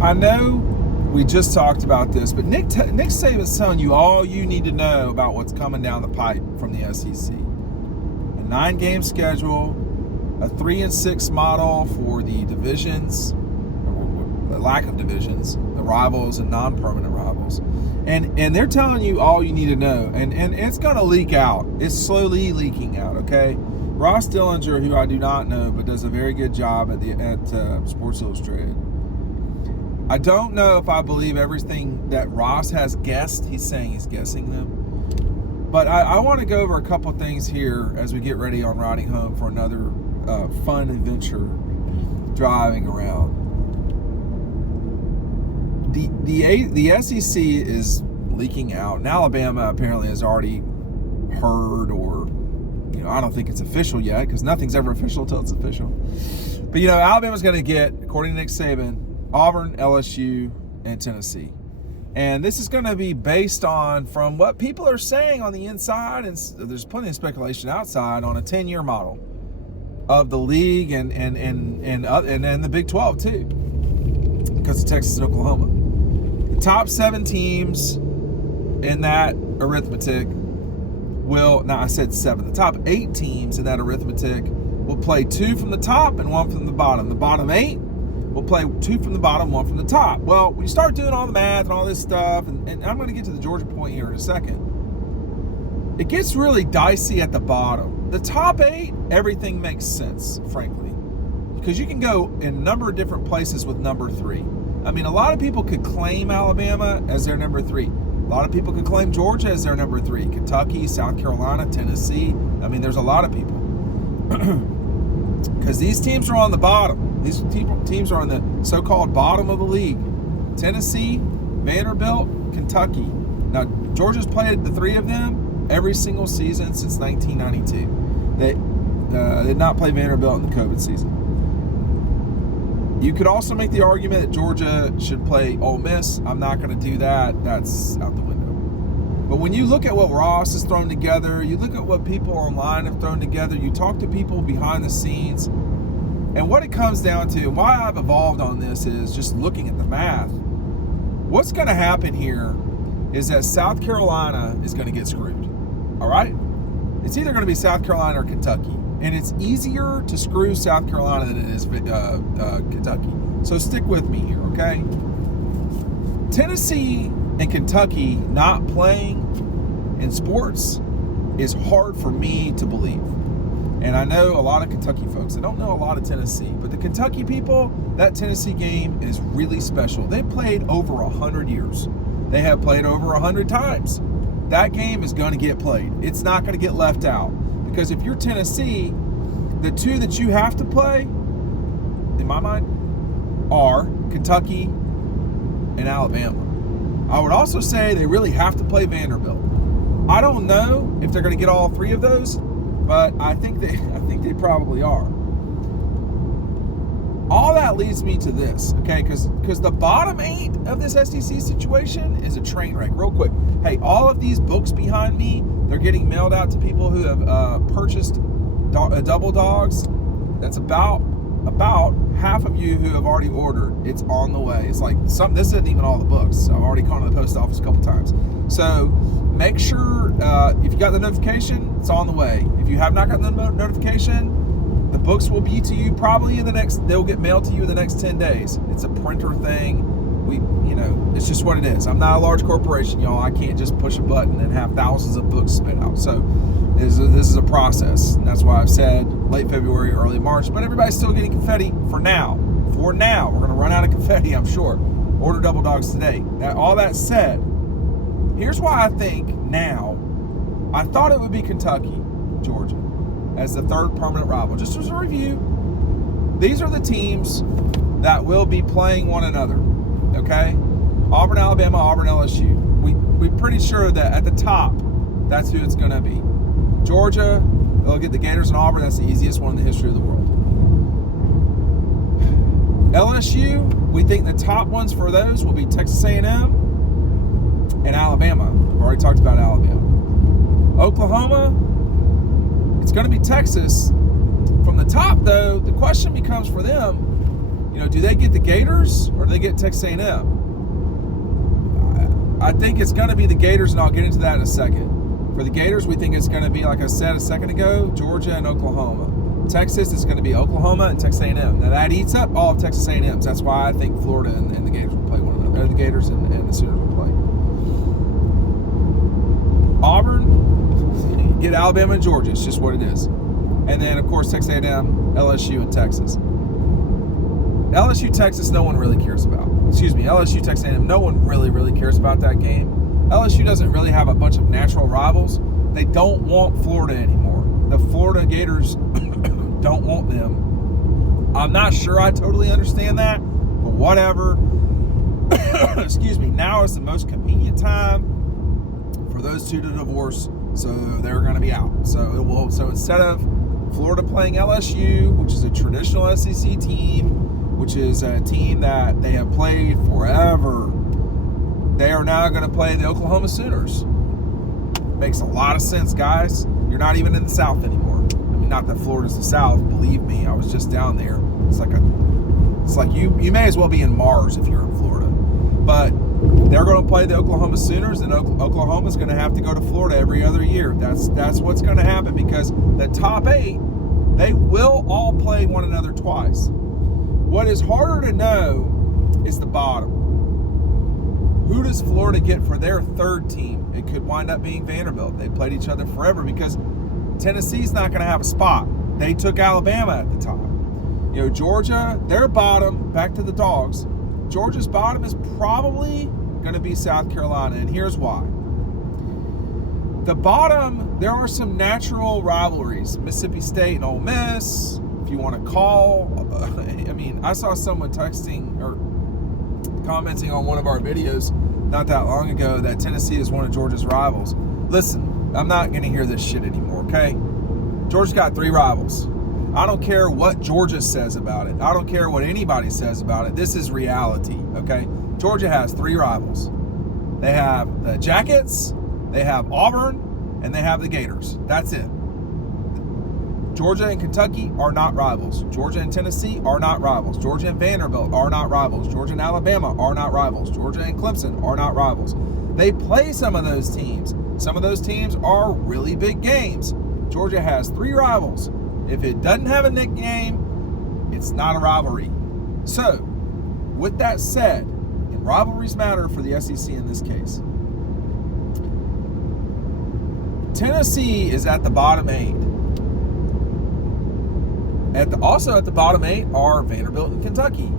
I know we just talked about this, but Nick Saban's telling you all you need to know about what's coming down the pipe from the SEC. A 9-game schedule, a 3-6 model for the divisions, or the lack of divisions, the rivals and non-permanent rivals. And they're telling you all you need to know. And it's going to leak out. It's slowly leaking out, okay? Ross Dillinger, who I do not know, but does a very good job at Sports Illustrated. I don't know if I believe everything that Ross has guessed. He's saying he's guessing them. But I want to go over a couple things here as we get ready on riding home for another fun adventure driving around. The SEC is leaking out, and Alabama apparently has already heard, or I don't think it's official yet because nothing's ever official until it's official. But Alabama's going to get, according to Nick Saban, Auburn, LSU, and Tennessee. And this is going to be based on, from what people are saying on the inside, and there's plenty of speculation outside, on a 10-year model of the league and the Big 12 too, because of Texas and Oklahoma. The top 7 teams in that arithmetic I said 7. The top 8 teams in that arithmetic will play 2 from the top and 1 from the bottom. The bottom 8 will play 2 from the bottom, 1 from the top. Well, when you start doing all the math and all this stuff, and I'm going to get to the Georgia point here in a second, it gets really dicey at the bottom. The top 8, everything makes sense, frankly, because you can go in a number of different places with number 3. I mean, a lot of people could claim Alabama as their number 3. A lot of people could claim Georgia as their number 3. Kentucky, South Carolina, Tennessee. I mean, there's a lot of people. Because these teams are on the bottom. These teams are on the so-called bottom of the league. Tennessee, Vanderbilt, Kentucky. Now, Georgia's played the 3 of them every single season since 1992. They did not play Vanderbilt in the COVID season. You could also make the argument that Georgia should play Ole Miss. I'm not going to do that. That's out the window. But when you look at what Ross has thrown together, you look at what people online have thrown together, you talk to people behind the scenes, and what it comes down to, and why I've evolved on this, is just looking at the math. What's going to happen here is that South Carolina is going to get screwed. All right? It's either going to be South Carolina or Kentucky. And it's easier to screw South Carolina than it is Kentucky. So stick with me here, okay? Tennessee and Kentucky not playing in sports is hard for me to believe. And I know a lot of Kentucky folks. I don't know a lot of Tennessee. But the Kentucky people, that Tennessee game is really special. They played over 100 years. They have played over 100 times. That game is going to get played. It's not going to get left out. Because if you're Tennessee, the 2 that you have to play, in my mind, are Kentucky and Alabama. I would also say they really have to play Vanderbilt. I don't know if they're going to get all 3 of those, but I think they probably are. All that leads me to this, okay? Because the bottom 8 of this SEC situation is a train wreck. Real quick, hey, all of these books behind me, they're getting mailed out to people who have purchased double dogs. That's about half of you who have already ordered. It's on the way. It's like this isn't even all the books. I've already gone to the post office a couple times. So make sure if you got the notification, it's on the way. If you have not gotten the notification, the books will be to you probably they'll get mailed to you in the next 10 days. It's a printer thing. It's just what it is. I'm not a large corporation, y'all. I can't just push a button and have thousands of books spit out. So this is a process. And that's why I've said late February, early March. But everybody's still getting confetti for now. We're going to run out of confetti, I'm sure. Order double dogs today. Now, all that said, here's why I think now. I thought it would be Kentucky, Georgia, as the 3rd permanent rival. Just as a review, these are the teams that will be playing one another. Okay? Auburn, Alabama, Auburn, LSU. We're pretty sure that at the top, that's who it's going to be. Georgia, they'll get the Gators and Auburn. That's the easiest one in the history of the world. LSU, we think the top ones for those will be Texas A&M and Alabama. We've already talked about Alabama. Oklahoma, it's going to be Texas. From the top, though, the question becomes for them, do they get the Gators or do they get Texas A&M? I think it's going to be the Gators, and I'll get into that in a second. For the Gators, we think it's going to be, like I said a second ago, Georgia and Oklahoma. Texas is going to be Oklahoma and Texas A&M. Now, that eats up all of Texas A&M's. That's why I think Florida and the Gators will play one another. The Gators and the Sooners will play. Auburn, get Alabama and Georgia. It's just what it is. And then, of course, Texas A&M, LSU, and Texas. LSU, Texas, no one really cares about. LSU, Texas A&M, no one really cares about that game. LSU doesn't really have a bunch of natural rivals. They don't want Florida anymore. The Florida Gators don't want them. I'm not sure I totally understand that, but whatever. Now is the most convenient time for those two to divorce, so they're going to be out. So instead of Florida playing LSU, which is a traditional SEC team, which is a team that they have played forever, they are now going to play the Oklahoma Sooners. Makes a lot of sense, guys. You're not even in the South anymore. I mean, not that Florida's the South. Believe me, I was just down there. It's like you may as well be in Mars if you're in Florida. But they're going to play the Oklahoma Sooners, and Oklahoma's going to have to go to Florida every other year. That's what's going to happen, because the top 8, they will all play one another twice. What is harder to know is the bottom. Who does Florida get for their third team? It could wind up being Vanderbilt. They played each other forever, because Tennessee's not going to have a spot. They took Alabama at the top. Georgia, their bottom, back to the Dogs, Georgia's bottom is probably going to be South Carolina, and here's why. The bottom, there are some natural rivalries. Mississippi State and Ole Miss, if you want to call. I saw someone texting or commenting on one of our videos not that long ago that Tennessee is one of Georgia's rivals. Listen, I'm not going to hear this shit anymore, okay? Georgia's got 3 rivals. I don't care what Georgia says about it. I don't care what anybody says about it. This is reality, okay? Georgia has 3 rivals. They have the Jackets, they have Auburn, and they have the Gators. That's it. Georgia and Kentucky are not rivals. Georgia and Tennessee are not rivals. Georgia and Vanderbilt are not rivals. Georgia and Alabama are not rivals. Georgia and Clemson are not rivals. They play some of those teams. Some of those teams are really big games. Georgia has 3 rivals. If it doesn't have a nickname, it's not a rivalry. So, with that said, and rivalries matter for the SEC in this case, Tennessee is at the bottom 8. Also at the bottom 8 are Vanderbilt and Kentucky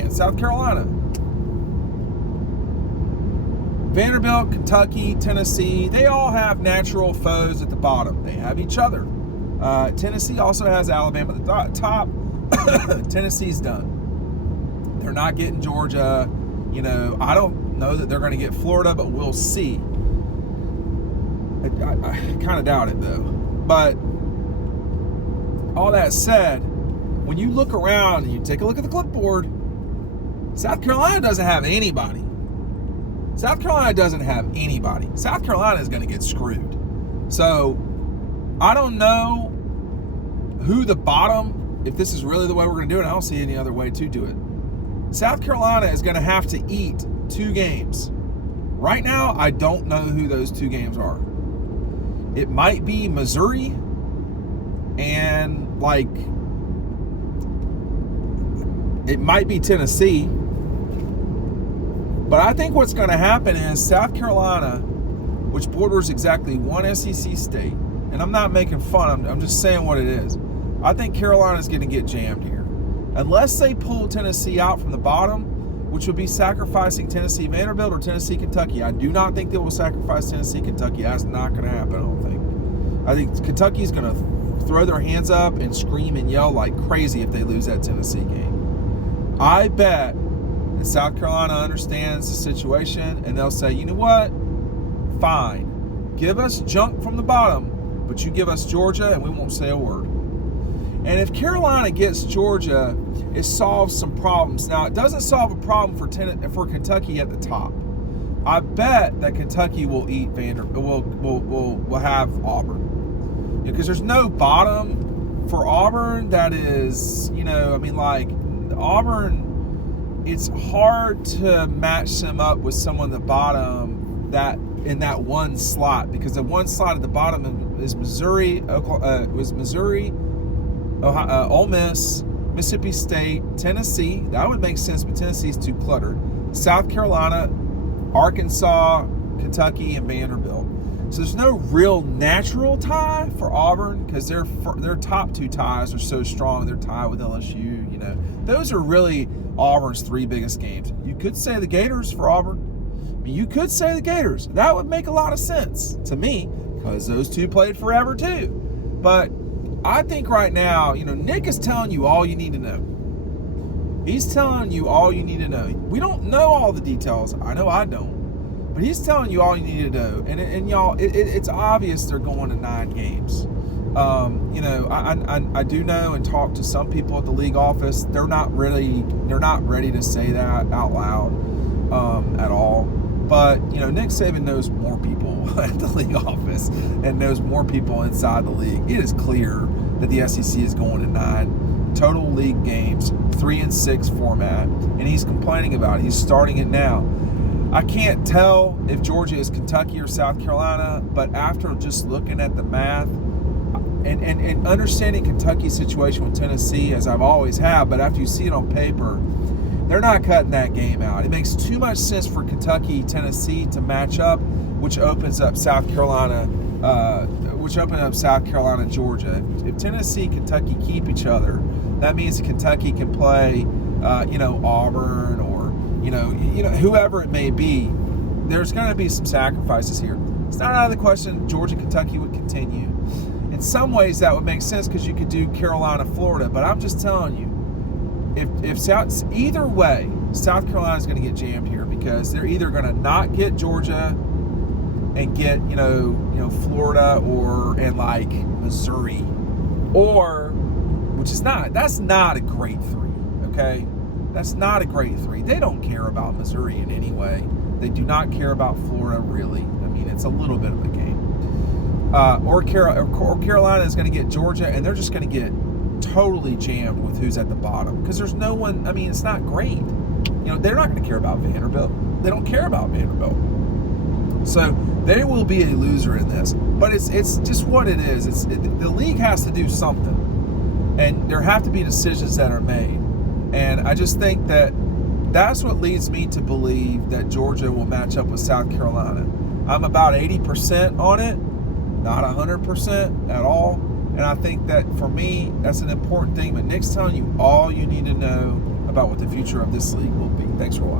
and South Carolina. Vanderbilt, Kentucky, Tennessee, they all have natural foes at the bottom. They have each other. Tennessee also has Alabama at the top. Tennessee's done. They're not getting Georgia. I don't know that they're going to get Florida, but we'll see. I kind of doubt it, though. But all that said, when you look around and you take a look at the clipboard, South Carolina doesn't have anybody. South Carolina is going to get screwed. So, I don't know who the bottom, if this is really the way we're going to do it, I don't see any other way to do it. South Carolina is going to have to eat 2 games. Right now, I don't know who those 2 games are. It might be Missouri and, it might be Tennessee. But I think what's going to happen is South Carolina, which borders exactly one SEC state, and I'm not making fun, I'm just saying what it is. I think Carolina's going to get jammed here. Unless they pull Tennessee out from the bottom, which would be sacrificing Tennessee Vanderbilt or Tennessee Kentucky. I do not think they will sacrifice Tennessee Kentucky. That's not going to happen, I don't think. I think Kentucky's going to throw their hands up and scream and yell like crazy if they lose that Tennessee game. I bet that South Carolina understands the situation, and they'll say, you know what? Fine. Give us junk from the bottom, but you give us Georgia, and we won't say a word. And if Carolina gets Georgia, it solves some problems. Now, it doesn't solve a problem for Kentucky at the top. I bet that Kentucky will eat Vanderbilt. Will have Auburn, because there's no bottom for Auburn that is, Auburn, it's hard to match them up with someone at the bottom that in that one slot, because the one slot at the bottom is Missouri, Ohio, Ole Miss, Mississippi State, Tennessee. That would make sense, but Tennessee's too cluttered. South Carolina, Arkansas, Kentucky, and Vanderbilt. So there's no real natural tie for Auburn because their top two ties are so strong. They're tied with LSU. Those are really Auburn's three biggest games. You could say the Gators for Auburn. You could say the Gators. That would make a lot of sense to me because those two played forever too. But I think right now, Nick is telling you all you need to know. He's telling you all you need to know. We don't know all the details. I know I don't. But he's telling you all you need to know. And y'all, it's obvious they're going to 9 games. I do know and talk to some people at the league office. They're not ready to say that out loud at all. But, Nick Saban knows more people at the league office and knows more people inside the league. It is clear that the SEC is going to 9 total league games, 3-6 format, and he's complaining about it. He's starting it now. I can't tell if Georgia is Kentucky or South Carolina, but after just looking at the math and understanding Kentucky's situation with Tennessee, as I've always have, but after you see it on paper, they're not cutting that game out. It makes too much sense for Kentucky, Tennessee to match up, which opens up South Carolina, Georgia. If Tennessee, Kentucky keep each other, that means that Kentucky can play, Auburn or whoever it may be. There's going to be some sacrifices here. It's not out of the question Georgia, Kentucky would continue. In some ways, that would make sense because you could do Carolina, Florida. But I'm just telling you, either way, South Carolina is going to get jammed here because they're either going to not get Georgia and get Florida and like Missouri, or that's not a great 3. Okay. That's not a great 3. They don't care about Missouri in any way. They do not care about Florida, really. I mean, it's a little bit of a game. Or Carolina is going to get Georgia, and they're just going to get totally jammed with who's at the bottom. Because there's no one, it's not great. They're not going to care about Vanderbilt. They don't care about Vanderbilt. So they will be a loser in this. But it's just what it is. The league has to do something. And there have to be decisions that are made. And I just think that's what leads me to believe that Georgia will match up with South Carolina. I'm about 80% on it, not 100% at all. And I think that for me, that's an important thing. But Nick's telling you all you need to know about what the future of this league will be. Thanks for watching.